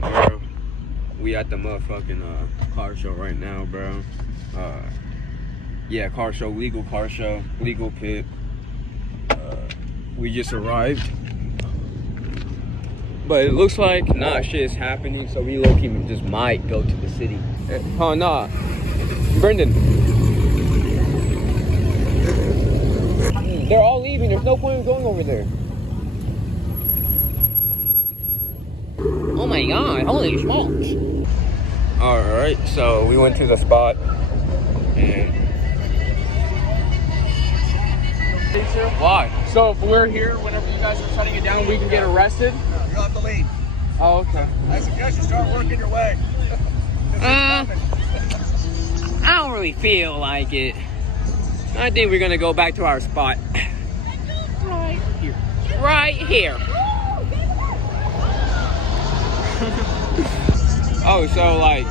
Bro, we at the motherfucking car show right now, bro. Yeah, car show, legal pit. We just arrived. But it looks like shit is happening, so we low-key just might go to the city. Oh, nah. Brendan. They're all leaving. There's no point in going over there. Oh my god, holy smokes. Alright, so we went to the spot and... Why? So if we're here, whenever you guys are shutting it down, we can get arrested? You'll have to leave. Oh, okay. I suggest you start working your way. I don't really feel like it. I think we're gonna go back to our spot. Right here. Right here. Oh, so like,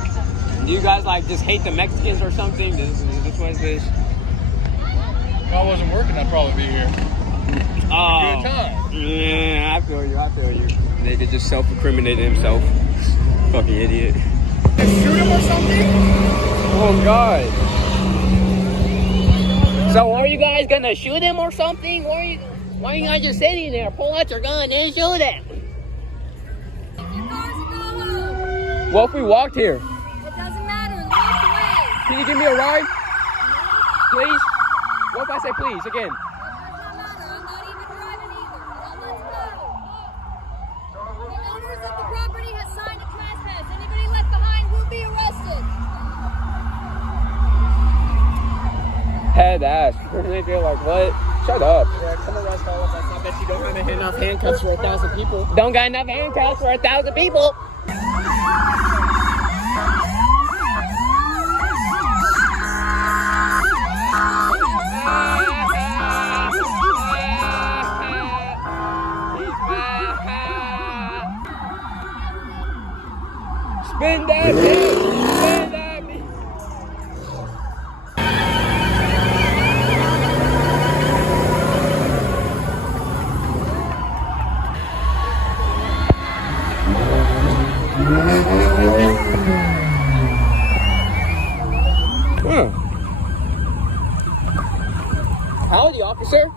do you guys like just hate the Mexicans or something? This what is this? If I wasn't working, I'd probably be here. Oh, good time. Yeah, I feel you. They could just self-incriminate himself. Fucking idiot. Shoot him or something? Oh God. So are you guys gonna shoot him or something? Why are you guys just sitting there? Pull out your gun and shoot him. What if we walked here? It doesn't matter. Walk away. Can you give me a ride? Please? What if I say please again? It does not matter. I'm not even driving either. Now let's go. The owners of the property have signed a trespass. Anybody left behind will be arrested. Head ass. They feel like what? Shut up. Yeah, come arrest all of us. I bet you don't have enough handcuffs for 1,000 people. Don't got enough handcuffs for 1,000 people. Spin that bitch! Spin that bitch! Howdy, officer.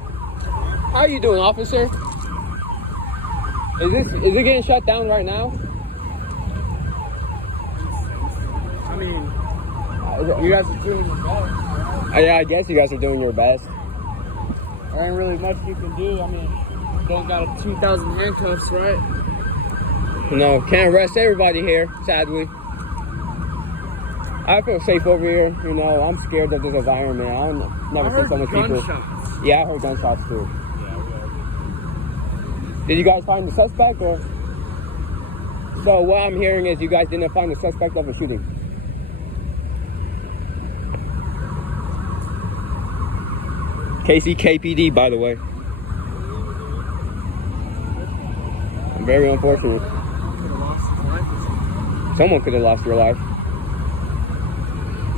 How are you doing, officer? Is it getting shut down right now? I mean, you guys are doing your best. Yeah, I guess you guys are doing your best. There ain't really much you can do. I mean, you don't got 2,000 handcuffs, right? No, can't arrest everybody here, sadly. I feel safe over here. You know, I'm scared of this environment. I've never seen so many people. Yeah, I heard gunshots too. Did you guys find the suspect or? So what I'm hearing is you guys didn't find the suspect of the shooting. KCKPD, by the way. Very unfortunate. Someone could have lost their life.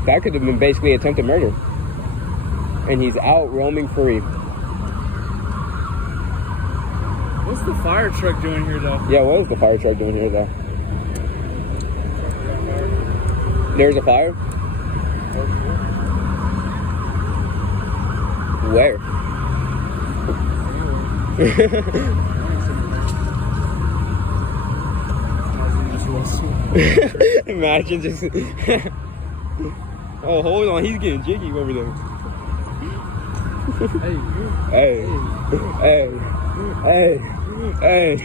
That could have been basically attempted murder. And he's out roaming free. What's the fire truck doing here, though? Yeah, what is the fire truck doing here, though? There's a fire? Where? Imagine just... Oh, hold on. He's getting jiggy over there. Hey. Hey. Hey. Hey.